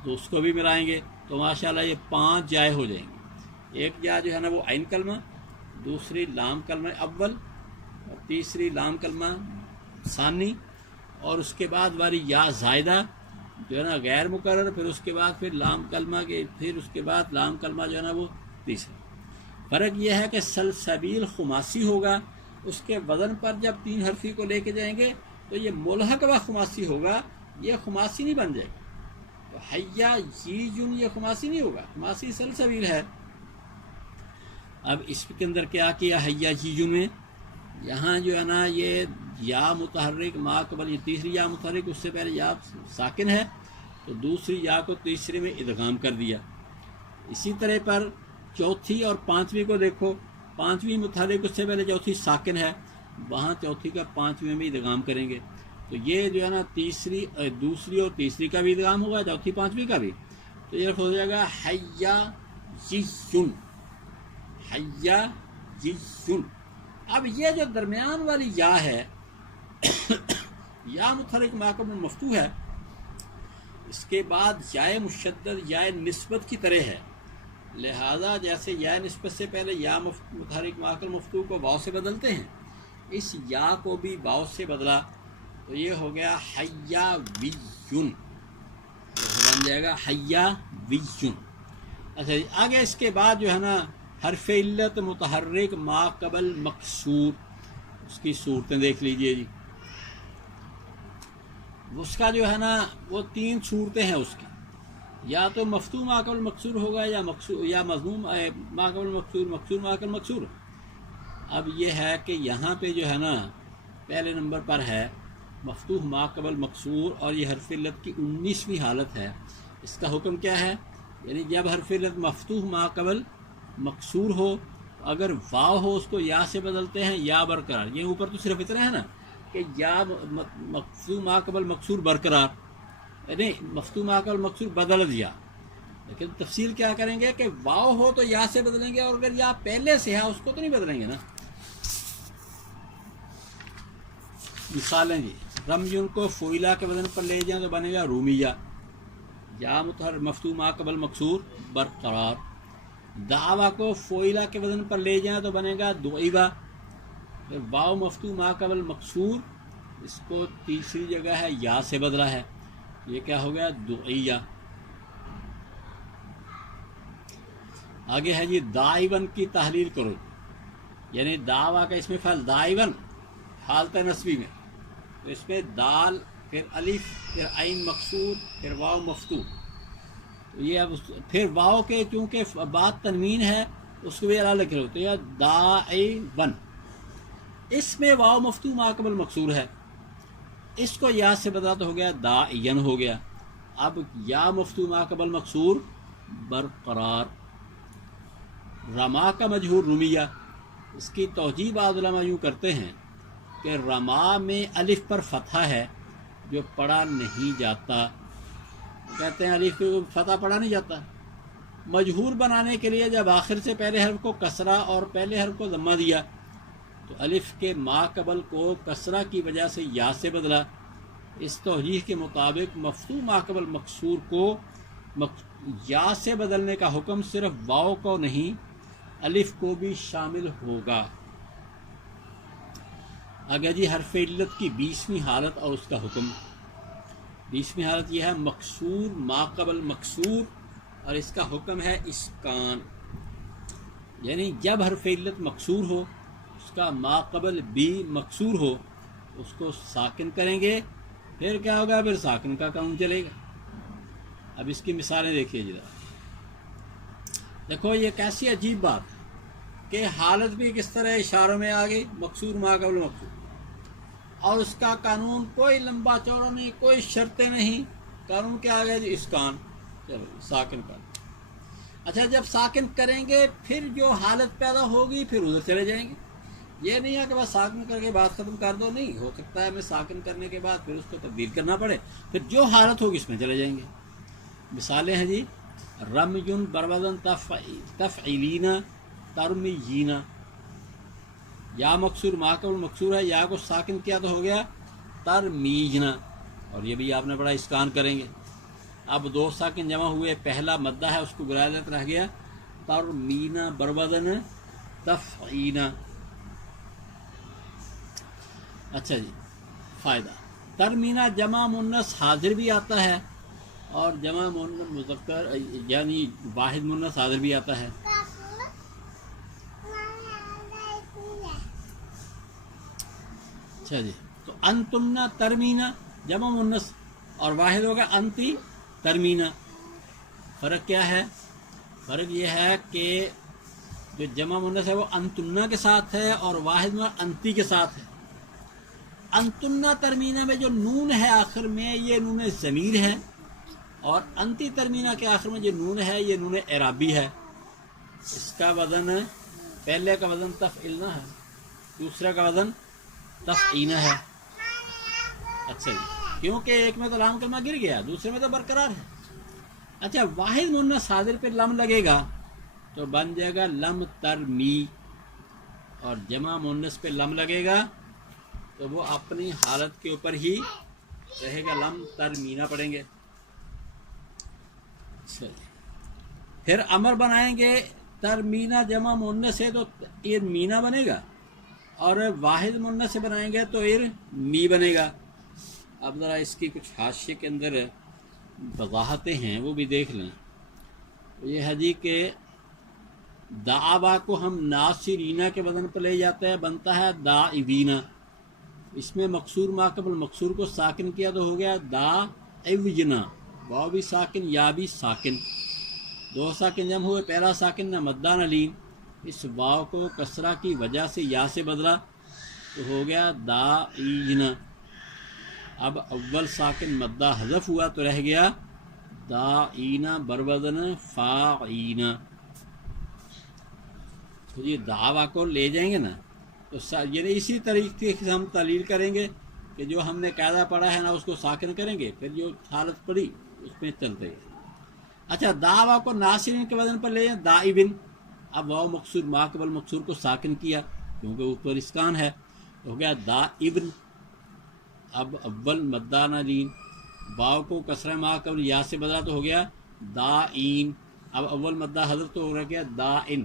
تو اس کو بھی ملائیں گے تو ماشاءاللہ یہ 5 جائے ہو جائیں گے۔ ایک یا جو ہے نا وہ عین کلمہ، دوسری لام کلمہ اول، اور تیسری لام کلمہ ثانی، اور اس کے بعد والی یا زائدہ جو ہے نا غیر مقرر، پھر اس کے بعد پھر لام کلمہ کے، پھر اس کے بعد لام کلمہ جو ہے نا وہ تیسرا۔ فرق یہ ہے کہ سلسبیل خماسی ہوگا، اس کے وزن پر جب 3 حرفی کو لے کے جائیں گے تو یہ ملحق و خماسی ہوگا، یہ خماسی نہیں بن جائے گا۔ تو حیا ییجن یہ خماسی نہیں ہوگا، خماسی سلسبیل ہے۔ اب اس کے اندر کیا کیا حیا ییجن میں، یہاں جو ہے نا یہ یا متحرک ما قبل، یہ تیسری یا متحرک، اس سے پہلے یا ساکن ہے تو دوسری یا کو تیسرے میں ادغام کر دیا۔ اسی طرح پر چوتھی اور پانچویں کو دیکھو، پانچویں متحرک، اس سے پہلے چوتھی ساکن ہے، وہاں چوتھی کا پانچویں میں ادغام کریں گے، تو یہ جو ہے نا دوسری اور تیسری کا بھی ادغام ہوگا، چوتھی پانچویں کا بھی، تو یہ ہو جائے گا حیا ییجن، حیا ییجن۔ اب یہ جو درمیان والی یا ہے یا متحرک ما قبل مفتوح ہے، اس کے بعد یا مشدد یا نسبت کی طرح ہے، لہذا جیسے یا نسبت سے پہلے یا متحرک ما قبل مفتوح کو واو سے بدلتے ہیں، اس یا کو بھی واو سے بدلا تو یہ ہو گیا حیا ویجن، بن جائے گا حیا ویجن۔ اچھا جی، آگے اس کے بعد جو ہے نا حرف علت متحرک ما قبل مکسور، اس کی صورتیں دیکھ لیجئے جی۔ اس کا جو ہے نا وہ 3 صورتیں ہیں اس کی، یا تو مفتوح ما قبل مکسور ہوگا، یا مکسور یا مضموم ما قبل مکسور، مکسور ما قبل مکسور۔ اب یہ ہے کہ یہاں پہ جو ہے نا پہلے نمبر پر ہے مفتوح ما قبل مکسور، اور یہ حرف علت کی 19ویں حالت ہے۔ اس کا حکم کیا ہے، یعنی جب حرف علت مفتوح ما قبل مکسور ہو، اگر واو ہو اس کو یا سے بدلتے ہیں یا برقرار، یہ اوپر تو صرف اتنا ہے نا کہ یا مفتوح ما قبل مکسور برقرار، یعنی مفتوح ما قبل مکسور بدل دیا، لیکن تفصیل کیا کریں گے کہ واو ہو تو یا سے بدلیں گے، اور اگر یا پہلے سے ہے اس کو تو نہیں بدلیں گے نا۔ مثالیں جی، رمیون کو فوئلہ کے وزن پر لے جائیں تو بنے گا رومیہ، یا متحرک مفتوح ما قبل مکسور برقرار۔ دعویٰ کو فوئلہ کے وزن پر لے جائیں تو بنے گا دعیبہ، پھر واو مفتوح ما قبل مکسور، اس کو تیسری جگہ ہے یا سے بدلا ہے، یہ کیا ہو گیا دعیہ۔ آگے ہے جی دائیون کی تحلیل کرو، یعنی دعویٰ کا اس میں فعل دائیون حالت نصبی میں، تو اس میں دال، پھر الف، پھر عین مکسور، پھر واو مفتوح، تو یہ اب پھر واو کے چونکہ بات تنوین ہے اس کو بھی الگ کرو، تو یہ دائیون، اس میں واو مفتوح ما قبل مکسور ہے، اس کو یا سے بدلا تو ہو گیا دائین ہو گیا۔ اب یا مفتوح ما قبل مکسور برقرار۔ رما کا مجہور رمیہ، اس کی توجیہ بعض علماء یوں کرتے ہیں کہ رما میں الف پر فتحہ ہے جو پڑھا نہیں جاتا، کہتے ہیں الف کو فتح پڑھا نہیں جاتا، مجہور بنانے کے لیے جب آخر سے پہلے حرف کو کسرہ اور پہلے حرف کو ضمہ دیا تو الف کے ما قبل کو کسرہ کی وجہ سے یا سے بدلا۔ اس توجیہ کے مطابق مفتوح ما قبل مکسور کو یا سے بدلنے کا حکم صرف واو کو نہیں الف کو بھی شامل ہوگا۔ اگر جی حرف علت کی 20ویں حالت اور اس کا حکم، 20ویں حالت یہ ہے مکسور ما قبل مکسور، اور اس کا حکم ہے اسکان، یعنی جب حرف علت مکسور ہو اس کا ما قبل بھی مکسور ہو اس کو ساکن کریں گے، پھر کیا ہوگا، پھر ساکن کا کام چلے گا۔ اب اس کی مثالیں دیکھیے جی، دیکھو یہ کیسی عجیب بات کہ حالت بھی کس طرح اشاروں میں آ گئی، مکسور ما قبل مکسور، اور اس کا قانون کوئی لمبا چوڑا نہیں، کوئی شرطیں نہیں، قانون کیا آ گیا جی اسکان، چلو ساکن کا۔ اچھا جب ساکن کریں گے پھر جو حالت پیدا ہوگی پھر ادھر چلے جائیں گے. یہ نہیں ہے کہ بس ساکن کر کے بات ختم کر دو، نہیں ہو سکتا ہے میں ساکن کرنے کے بعد پھر اس کو تبدیل کرنا پڑے، پھر جو حالت ہوگی اس میں چلے جائیں گے. مثالیں ہیں جی، رمیون برودن تفعیلین ترمیین. یا مکسور ماقبل مکسور ہے، یا کو ساکن کیا تو ہو گیا ترمیجنا، اور یہ بھی آپ نے بڑا اسکان کریں گے. اب دو ساکن جمع ہوئے، پہلا مدہ ہے اس کو گرایت رہ گیا ترمینا برودن تفعینا. اچھا جی، فائدہ ترمینا جمع مونس حاضر بھی آتا ہے اور جمع مونس مذکر یعنی واحد مونس حاضر بھی آتا ہے. اچھا جی، تو انتمنا ترمینا جمع مونس اور واحد ہوگا انتی ترمینا. فرق کیا ہے؟ فرق یہ ہے کہ جو جمع مونس ہے وہ انتمنا کے ساتھ ہے اور واحد میں انتی کے ساتھ ہے. انتمنا ترمینا میں جو نون ہے آخر میں یہ نون ضمیر ہے، اور انتی ترمینا کے آخر میں جو نون ہے یہ نون اعرابی ہے. اس کا وزن پہلے کا وزن تفعیلنا ہے، دوسرا کا وزن تفعینا ہے. اچھا جی، کیونکہ ایک میں تو لام کلمہ گر گیا، دوسرے میں تو برقرار ہے. اچھا، واحد مونس حاضر پہ لم لگے گا تو بن جائے گا لم ترمی، اور جمع مونس پہ لم لگے گا تو وہ اپنی حالت کے اوپر ہی رہے گا، لم ترمینا پڑھیں گے. پھر امر بنائیں گے ترمینا جمع مونس ہے تو ارمینا بنے گا، اور واحد مونس سے بنائیں گے تو ارمی بنے گا. اب ذرا اس کی کچھ حاشیے کے اندر وضاحتیں ہیں وہ بھی دیکھ لیں. یہ ہے جی کہ دعوا کو ہم ناصرینا کے وزن پر لے جاتے ہیں، بنتا ہے داعوینا. اس میں مکسور ماقبل مکسور کو ساکن کیا تو ہو گیا داعوجنا. واو بھی ساکن، یا بھی ساکن، دو ساکن جمع ہوئے، پہلا ساکن نہ مدہ نہ لین. اس واو کو کسرہ کی وجہ سے یا سے بدلا تو ہو گیا داعینا. اب اول ساکن مدہ حذف ہوا تو رہ گیا داعینا بروزن فاعینا. تو یہ دعویٰ کو لے جائیں گے نا تو یہ اسی طریقے سے ہم تعلیل کریں گے کہ جو ہم نے قاعدہ پڑھا ہے نا اس کو ساکن کریں گے، پھر جو حالت پڑی اس میں چلتے ہیں. اچھا، دعویٰ کو ناصرین کے وزن پر لے جائیں دائبن. اب واو مکسور ماقبل مکسور کو ساکن کیا کیونکہ اوپر اسکان ہے تو ہو گیا دائبن. اب اول مدہ نہ لین، واو کو کسرہ ماقبل یا سے بدلا تو ہو گیا دائین. اب اول مدہ حذف تو ہو رہ گیا دائن.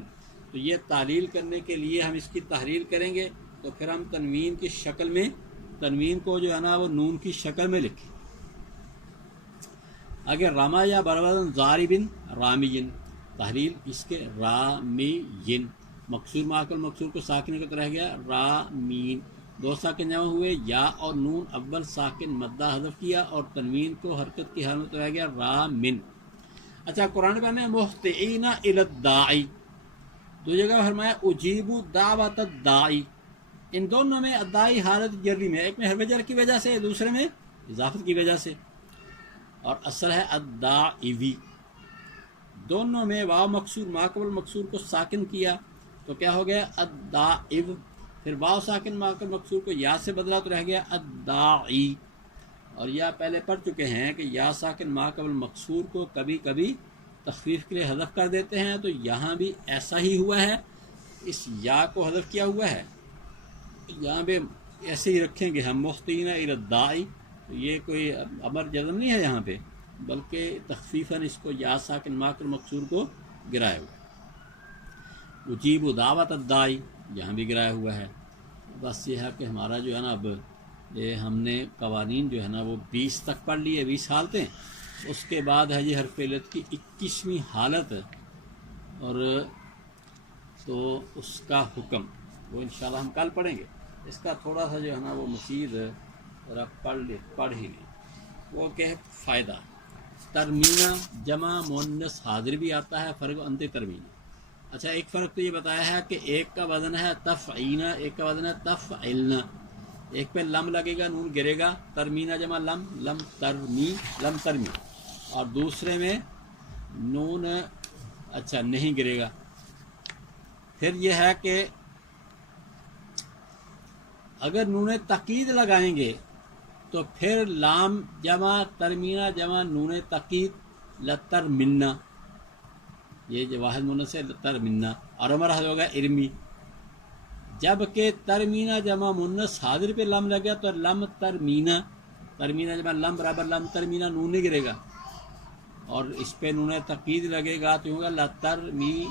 تو یہ تعلیل کرنے کے لیے ہم اس کی تحلیل کریں گے تو پھر ہم تنوین کی شکل میں، تنوین کو جو ہے نا وہ نون کی شکل میں لکھیں. اگر راما یا بروزن ضاربن رامیین، تحلیل اس کے رامیین. مکسور ماقبل مکسور کو ساکن کا تو رہ گیا رامین. دو ساکن جمع ہوئے، یا اور نون اول ساکن مدہ حذف کیا اور تنوین کو حرکت کی حالت میں رہ گیا رامن. اچھا، قرآن پاک میں محتعین الی الداعی دو جگہ فرمایا اجیب دعوت الداعی. ان دونوں میں ادائی حالت جری میں، ایک میں حرف جر کی وجہ سے، دوسرے میں اضافت کی وجہ سے، اور اصل ہے الداعوی. دونوں میں واو مکسور ماقبل مکسور کو ساکن کیا تو کیا ہو گیا الداعو. پھر واو ساکن ماقبل مکسور کو یا سے بدلا تو رہ گیا الداعی. اور یا پہلے پڑھ چکے ہیں کہ یا ساکن ماقبل مکسور کو کبھی کبھی تخفیف کے لیے حذف کر دیتے ہیں، تو یہاں بھی ایسا ہی ہوا ہے. اس یا کو حذف کیا ہوا ہے، یہاں پہ ایسے ہی رکھیں گے ہم محتعین الی الداعی. یہ کوئی امر جزم نہیں ہے یہاں پہ، بلکہ تخفیفاً اس کو یا ساکن ماقبل مکسور کو گرایا ہوا ہے. اجیب دعوت الداعی یہاں بھی گرایا ہوا ہے. بس یہ ہے کہ ہمارا جو ہے نا اب یہ ہم نے قوانین جو ہے نا وہ 20 تک پڑھ لیے، 20 حالتیں. اس کے بعد ہے یہ حرف علت کی 21ویں حالت، اور تو اس کا حکم وہ انشاءاللہ ہم کل پڑھیں گے. اس کا تھوڑا سا جو ہے نا وہ مزید ذرا پڑھ ہی لیں. وہ کہ فائدہ ترمینہ جمع مؤنث حاضر بھی آتا ہے، فرق انت ترمینہ. اچھا، ایک فرق تو یہ بتایا ہے کہ ایک کا وزن ہے تفعینہ، ایک کا وزن ہے تفعلنا. ایک پہ لم لگے گا، نون گرے گا، ترمینہ جمع لم، لم ترمی، لم ترمی. اور دوسرے میں نون اچھا نہیں گرے گا. پھر یہ ہے کہ اگر نون تاکید لگائیں گے تو پھر لام جمع ترمینہ جمع نون تاکید لترمنا، یہ جو واحد مونس سے لترمنا، اور عمر حضر ہوگا ارمی. جبکہ ترمینہ جمع مونس حاضر پہ لم لگ گیا تو لم ترمینہ، ترمینہ جمع لم برابر لم ترمینہ، نون نہیں گرے گا. اور اس پہ نون تاکید لگے گا تو ہوگا لترمینانی.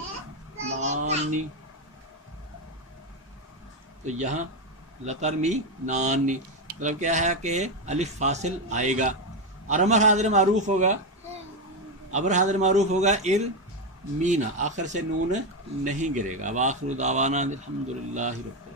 تو یہاں لترمینانی مطلب کیا ہے کہ الف فاصل آئے گا. اور امر حاضر معروف ہوگا، امر حاضر معروف ہوگا ارمینا، آخر سے نون نہیں گرے گا. وآخر دعوانا الحمدللہ رب العالمین.